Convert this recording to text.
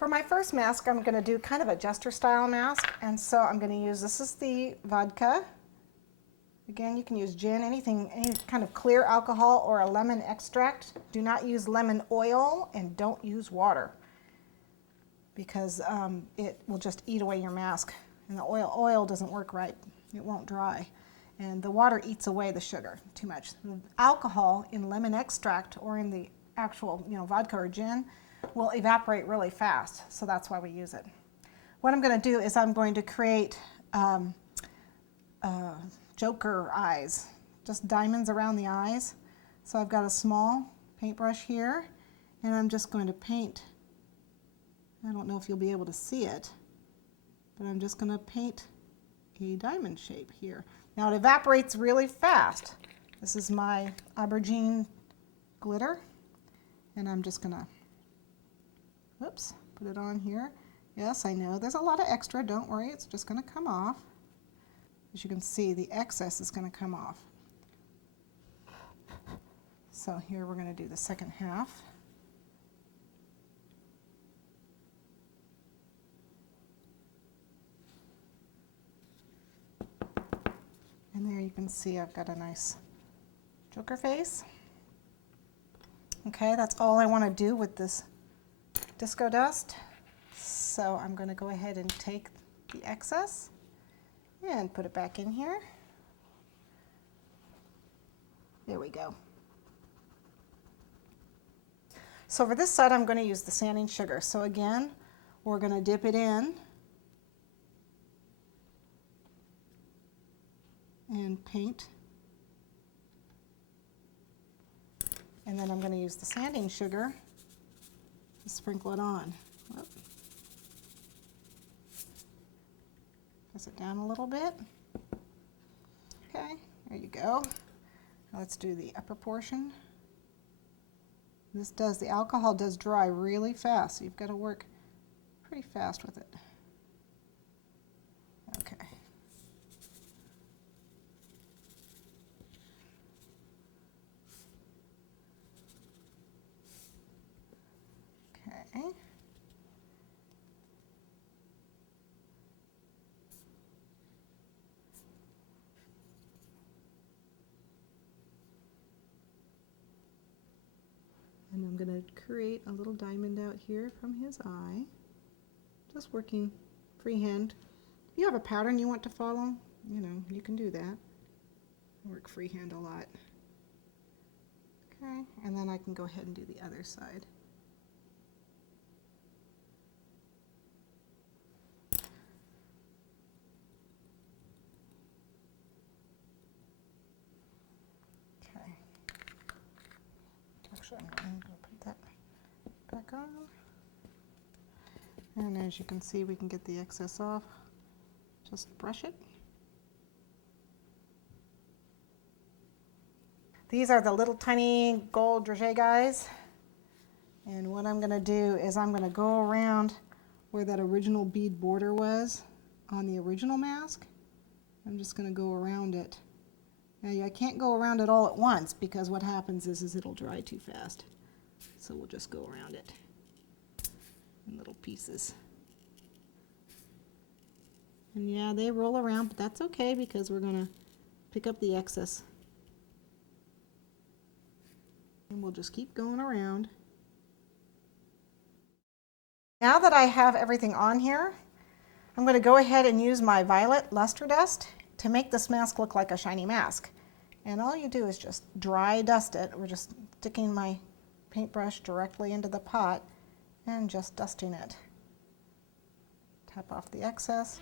For my first mask, I'm going to do kind of a jester style mask, and so I'm going to use, this is the vodka. Again, you can use gin, anything, any kind of clear alcohol or a lemon extract. Do not use lemon oil and don't use water because it will just eat away your mask. And the oil doesn't work right. It won't dry. And the water eats away the sugar too much. The alcohol in lemon extract or in the actual, vodka or gin will evaporate really fast. So that's why we use it. What I'm going to do is I'm going to create Joker eyes, just diamonds around the eyes. So I've got a small paintbrush here, and I'm just going to paint. I don't know if you'll be able to see it, but I'm just going to paint a diamond shape here. Now it evaporates really fast. This is my Aubergine glitter, and I'm just going to, whoops, put it on here. Yes, I know there's a lot of extra, don't worry, it's just going to come off. As you can see, the excess is going to come off. So here we're going to do the second half. And there you can see I've got a nice Joker face. Okay, that's all I want to do with this disco dust. So I'm going to go ahead and take the excess and put it back in here. There we go. So for this side, I'm going to use the sanding sugar. So again, we're going to dip it in and paint. And then I'm going to use the sanding sugar to sprinkle it on. Whoop. Press it down a little bit. Okay, there you go. Now let's do the upper portion. The alcohol does dry really fast, so you've got to work pretty fast with it. Okay. Okay. And I'm going to create a little diamond out here from his eye. Just working freehand. If you have a pattern you want to follow, you can do that. I work freehand a lot. Okay, and then I can go ahead and do the other side. Okay. Actually, I'm going to put that back on. And as you can see, we can get the excess off. Just brush it. These are the little tiny gold Dragees guys. And what I'm going to do is I'm going to go around where that original bead border was on the original mask. I'm just going to go around it. Now I can't go around it all at once because what happens is it'll dry too fast. So we'll just go around it in little pieces. And yeah, they roll around, but that's okay because we're going to pick up the excess. And we'll just keep going around. Now that I have everything on here, I'm going to go ahead and use my violet luster dust to make this mask look like a shiny mask. And all you do is just dry dust it. We're just sticking my paintbrush directly into the pot and just dusting it. Tap off the excess.